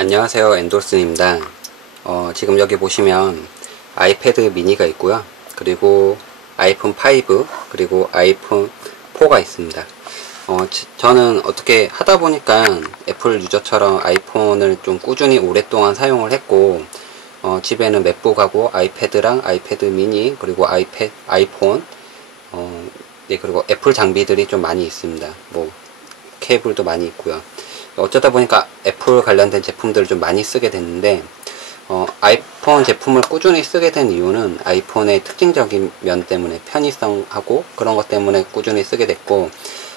안녕하세요, 엔돌슨입니다. 지금 여기 보시면 아이패드 미니가 있고요. 그리고 아이폰 5 그리고 아이폰 4가 있습니다. 저는 어떻게 하다 보니까 애플 유저처럼 아이폰을 좀 꾸준히 오랫동안 사용을 했고, 집에는 맥북하고 아이패드랑 아이패드 미니 그리고 아이폰 네, 그리고 애플 장비들이 좀 많이 있습니다. 뭐 케이블도 많이 있고요. 어쩌다 보니까 애플 관련된 제품들을 좀 많이 쓰게 됐는데, 아이폰 제품을 꾸준히 쓰게 된 이유는 아이폰의 특징적인 면 때문에, 편의성하고 그런 것 때문에 꾸준히 쓰게 됐고,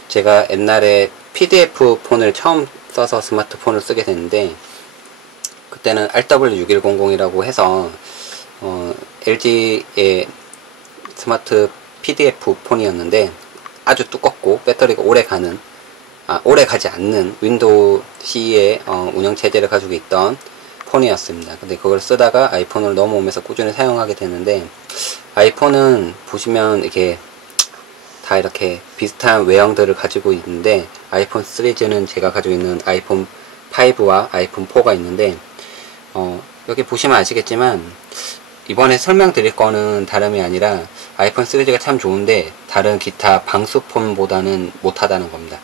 제가 옛날에 PDF 폰을 처음 써서 스마트폰을 쓰게 됐는데, 그때는 RW6100이라고 해서 LG의 스마트 PDF 폰이었는데 아주 두껍고 배터리가 오래 가지 않는 윈도우 CE의 운영체제를 가지고 있던 폰이었습니다. 근데 그걸 쓰다가 아이폰을 넘어오면서 꾸준히 사용하게 되는데, 아이폰은 보시면 이게 다 이렇게 비슷한 외형들을 가지고 있는데, 아이폰 시리즈는 제가 가지고 있는 아이폰 5와 아이폰 4가 있는데, 여기 보시면 아시겠지만 이번에 설명드릴 거는 다름이 아니라 아이폰 시리즈가 참 좋은데 다른 기타 방수폰보다는 못하다는 겁니다.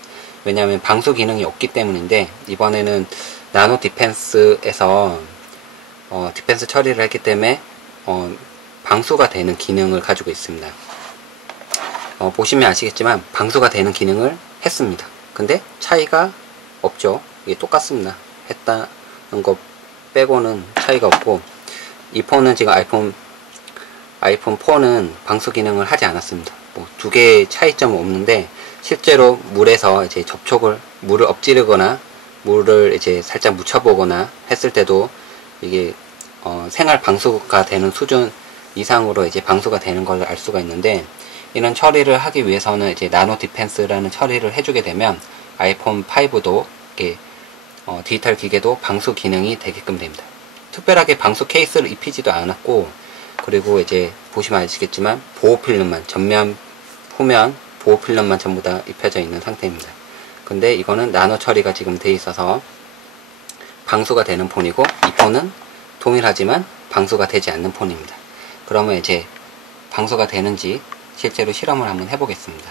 왜냐하면 방수 기능이 없기 때문인데, 이번에는 나노 디펜스에서 디펜스 처리를 했기 때문에 방수가 되는 기능을 가지고 있습니다. 보시면 아시겠지만 방수가 되는 기능을 했습니다. 근데 차이가 없죠. 이게 똑같습니다. 했다는 거 빼고는 차이가 없고, 이 폰은 지금 아이폰 4는 방수 기능을 하지 않았습니다. 뭐 두 개의 차이점은 없는데, 실제로 물에서 이제 물을 엎지르거나 물을 이제 살짝 묻혀보거나 했을 때도 이게 생활 방수가 되는 수준 이상으로 이제 방수가 되는 걸 알 수가 있는데, 이런 처리를 하기 위해서는 이제 나노 디펜스라는 처리를 해주게 되면 아이폰 5도 이렇게 디지털 기계도 방수 기능이 되게끔 됩니다. 특별하게 방수 케이스를 입히지도 않았고, 그리고 이제 보시면 아시겠지만 보호 필름만, 전면 후면 보호 필름만 전부 다 입혀져 있는 상태입니다. 근데 이거는 나노 처리가 지금 돼 있어서 방수가 되는 폰이고, 이 폰은 동일하지만 방수가 되지 않는 폰입니다. 그러면 이제 방수가 되는지 실제로 실험을 한번 해보겠습니다.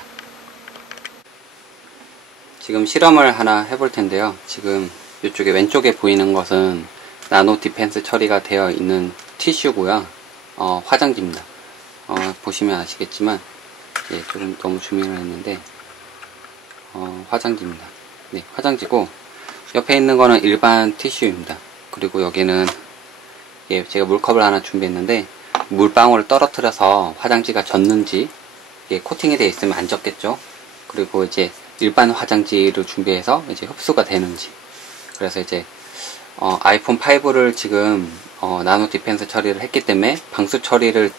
지금 실험을 하나 해볼 텐데요. 지금 이쪽에 왼쪽에 보이는 것은 나노 디펜스 처리가 되어 있는 티슈고요. 화장지입니다. 보시면 아시겠지만, 예, 조금 너무 주민을 했는데, 화장지입니다. 네, 화장지고, 옆에 있는 거는 일반 티슈입니다. 그리고 여기는, 예, 제가 물컵을 하나 준비했는데, 물방울을 떨어뜨려서 화장지가 젖는지, 예, 코팅이 되어 있으면 안 젖겠죠. 그리고 이제 일반 화장지를 준비해서 이제 흡수가 되는지. 그래서 이제, 아이폰 5를 지금, 나노 디펜스 처리를 했기 때문에, 방수 처리를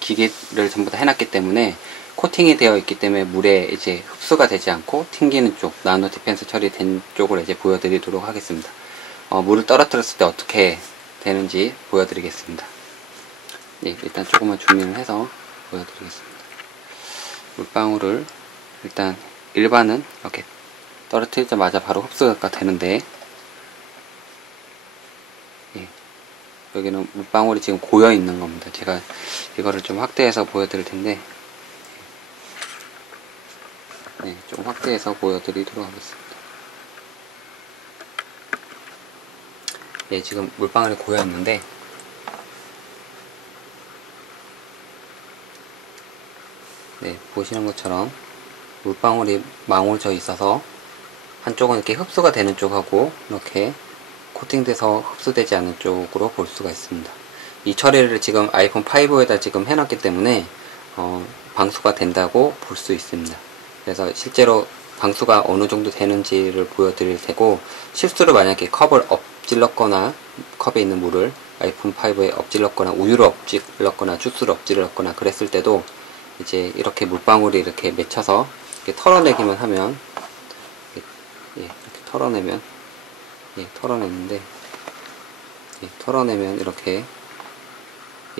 기기를 전부 다 해놨기 때문에 코팅이 되어 있기 때문에 물에 이제 흡수가 되지 않고 튕기는 쪽, 나노 디펜스 처리된 쪽을 이제 보여드리도록 하겠습니다. 물을 떨어뜨렸을 때 어떻게 되는지 보여드리겠습니다. 네, 일단 조금만 줌인을 해서 보여드리겠습니다. 물방울을 일단 일반은 이렇게 떨어뜨리자마자 바로 흡수가 되는데, 여기는 물방울이 지금 고여 있는 겁니다. 제가 이거를 좀 확대해서 보여드릴 텐데, 네, 좀 확대해서 보여드리도록 하겠습니다. 네, 지금 물방울이 고여 있는데, 네, 보시는 것처럼 물방울이 망울져 있어서 한쪽은 이렇게 흡수가 되는 쪽하고 이렇게 코팅돼서 흡수되지 않는 쪽으로 볼 수가 있습니다. 이 처리를 지금 아이폰 5에다 지금 해놨기 때문에 방수가 된다고 볼 수 있습니다. 그래서 실제로 방수가 어느 정도 되는지를 보여드릴 테고, 실수로 만약에 컵을 엎질렀거나 컵에 있는 물을 아이폰 5에 엎질렀거나 우유를 엎질렀거나 주스를 엎질렀거나 그랬을 때도 이제 이렇게 물방울이 이렇게 맺혀서 이렇게 털어내기만 하면, 이렇게 털어내면, 예, 털어냈는데, 예, 털어내면 이렇게,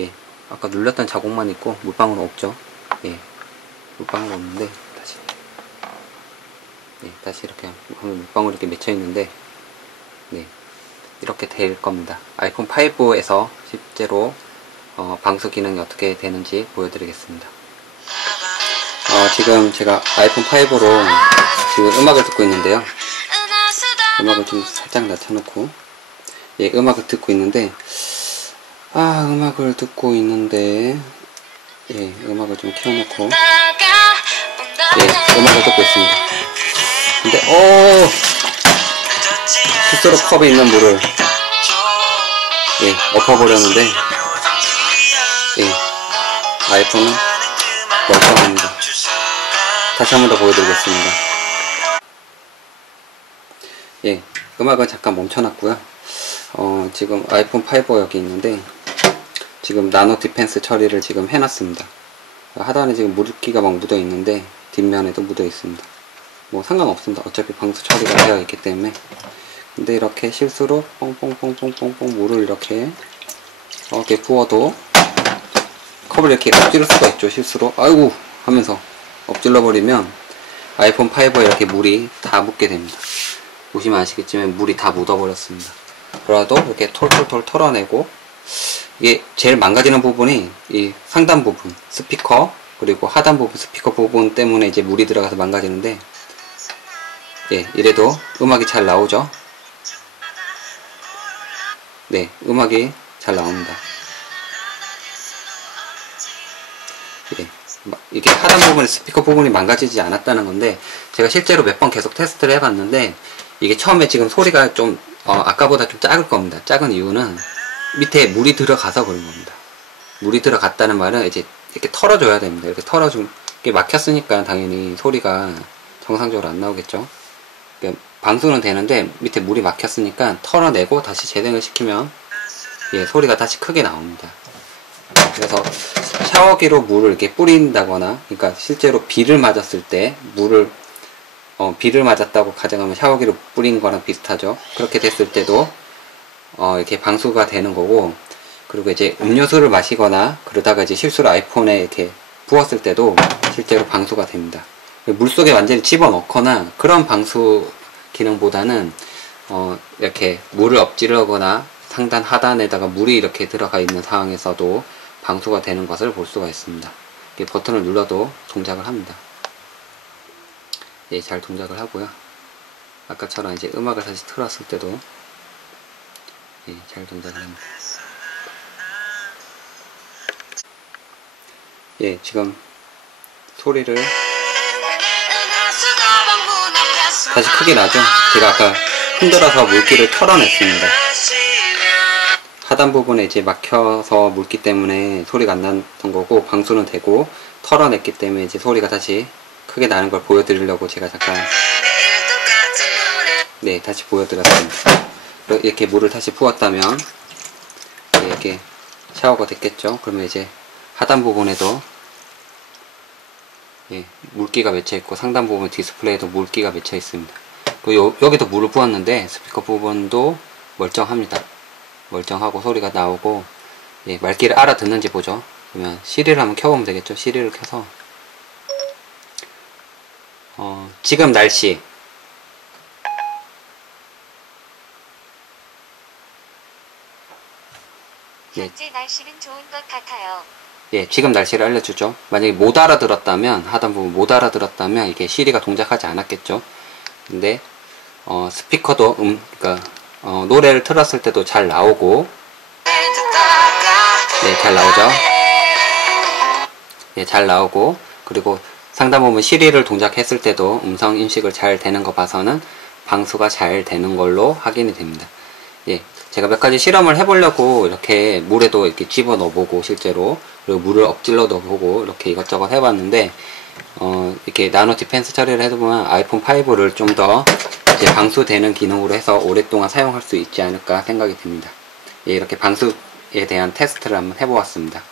예, 아까 눌렸던 자국만 있고 물방울은 없죠. 예, 물방울 없는데 다시, 예, 다시 이렇게 하면 물방울이 이렇게 맺혀 있는데, 네, 이렇게 될 겁니다. 아이폰 5에서 실제로 방수 기능이 어떻게 되는지 보여드리겠습니다. 지금 제가 아이폰 5로 지금 음악을 듣고 있는데요. 음악을 좀 살짝 낮춰놓고, 예, 음악을 듣고 있는데, 음악을 듣고 있는데, 예, 음악을 좀 키워놓고, 예, 음악을 듣고 있습니다. 근데, 실수로 컵에 있는 물을, 예, 엎어버렸는데, 예, 아이폰은 멀쩡합니다. 다시 한 번 더 보여드리겠습니다. 예, 음악은 잠깐 멈춰놨고요. 지금 아이폰 5 여기 있는데, 지금 나노 디펜스 처리를 지금 해놨습니다. 하단에 지금 물기가 막 묻어 있는데 뒷면에도 묻어 있습니다. 뭐 상관없습니다. 어차피 방수 처리가 되어 있기 때문에. 근데 이렇게 실수로 뽕뽕뽕뽕뽕뽕 물을 이렇게 부어도 컵을 이렇게 엎질러 수가 있죠. 실수로 아이고 하면서 엎질러 버리면 아이폰 5에 이렇게 물이 다 묻게 됩니다. 보시면 아시겠지만 물이 다 묻어 버렸습니다. 그래도 이렇게 톨톨톨 털어내고, 이게 제일 망가지는 부분이 이 상단 부분 스피커, 그리고 하단 부분 스피커 부분 때문에 이제 물이 들어가서 망가지는데, 예, 이래도 음악이 잘 나오죠. 네, 음악이 잘 나옵니다. 예, 이게 하단 부분의 스피커 부분이 망가지지 않았다는 건데, 제가 실제로 몇 번 계속 테스트를 해봤는데, 이게 처음에 지금 소리가 좀 아까보다 좀 작을 겁니다. 작은 이유는 밑에 물이 들어가서 그런 겁니다. 물이 들어갔다는 말은 이제 이렇게 털어줘야 됩니다. 이렇게 털어주면, 이게 막혔으니까 당연히 소리가 정상적으로 안 나오겠죠. 그러니까 방수는 되는데 밑에 물이 막혔으니까 털어내고 다시 재생을 시키면, 예, 소리가 다시 크게 나옵니다. 그래서 샤워기로 물을 이렇게 뿌린다거나, 그러니까 실제로 비를 맞았을 때 물을 비를 맞았다고 가정하면 샤워기로 뿌린 거랑 비슷하죠. 그렇게 됐을 때도 이렇게 방수가 되는 거고, 그리고 이제 음료수를 마시거나 그러다가 이제 실수로 아이폰에 이렇게 부었을 때도 실제로 방수가 됩니다. 물속에 완전히 집어넣거나 그런 방수 기능보다는 이렇게 물을 엎지르거나 상단 하단에다가 물이 이렇게 들어가 있는 상황에서도 방수가 되는 것을 볼 수가 있습니다. 버튼을 눌러도 동작을 합니다. 예, 잘 동작을 하고요. 아까처럼 이제 음악을 다시 틀었을 때도, 예, 잘 동작을 합니다. 예, 지금 소리를 다시 크게 나죠? 제가 아까 흔들어서 물기를 털어냈습니다. 하단 부분에 이제 막혀서 물기 때문에 소리가 안 났던 거고, 방수는 되고 털어냈기 때문에 이제 소리가 다시 크게 나는 걸 보여드리려고 제가 잠깐, 네, 다시 보여드렸습니다. 이렇게 물을 다시 부었다면, 네, 이렇게 샤워가 됐겠죠. 그러면 이제 하단 부분에도, 예, 물기가 맺혀 있고, 상단 부분 디스플레이에도 물기가 맺혀 있습니다. 그리고 여기도 물을 부었는데 스피커 부분도 멀쩡합니다. 멀쩡하고 소리가 나오고, 예, 말귀를 알아듣는지 보죠. 그러면 시리를 한번 켜보면 되겠죠. 시리를 켜서 지금 날씨, 현재 날씨는 좋은 것 같아요. 예, 지금 날씨를 알려주죠. 만약에 못 알아들었다면, 하단 부분 못 알아들었다면 이게 시리가 동작하지 않았겠죠. 근데 스피커도 그러니까 노래를 틀었을 때도 잘 나오고, 네, 잘 나오죠. 예, 잘 나오고, 그리고 상단 부분 시리를 동작했을 때도 음성 인식을 잘 되는 거 봐서는 방수가 잘 되는 걸로 확인이 됩니다. 예, 제가 몇 가지 실험을 해보려고 이렇게 물에도 이렇게 집어 넣어보고, 실제로, 그리고 물을 엎질러 넣어보고 이렇게 이것저것 해봤는데, 이렇게 나노 디펜스 처리를 해보면 아이폰 5를 좀 더 이제 방수되는 기능으로 해서 오랫동안 사용할 수 있지 않을까 생각이 듭니다. 예, 이렇게 방수에 대한 테스트를 한번 해보았습니다.